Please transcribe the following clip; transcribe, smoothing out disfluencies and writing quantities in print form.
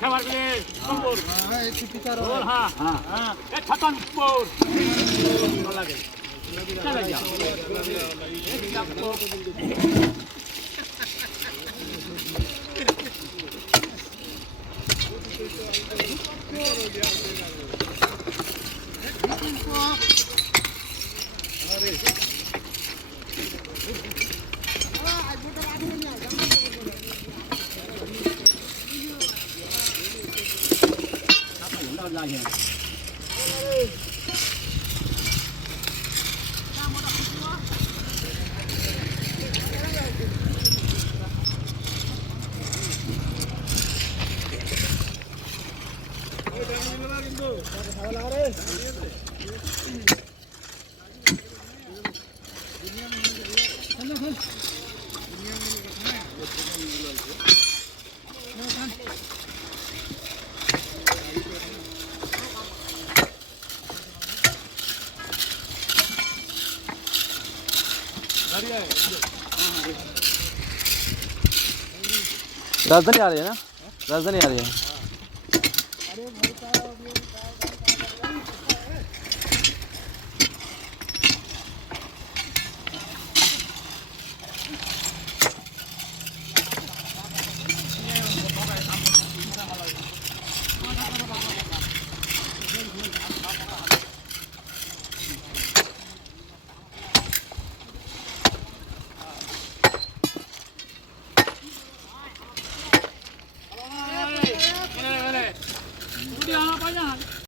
খাবার গেলে কম্বর হ্যাঁ একটু পিটার হ্যাঁ হ্যাঁ এ ছাতান কম্বর লাগে চলে যা राजधानी आ रही है ना राजधानी आ रही है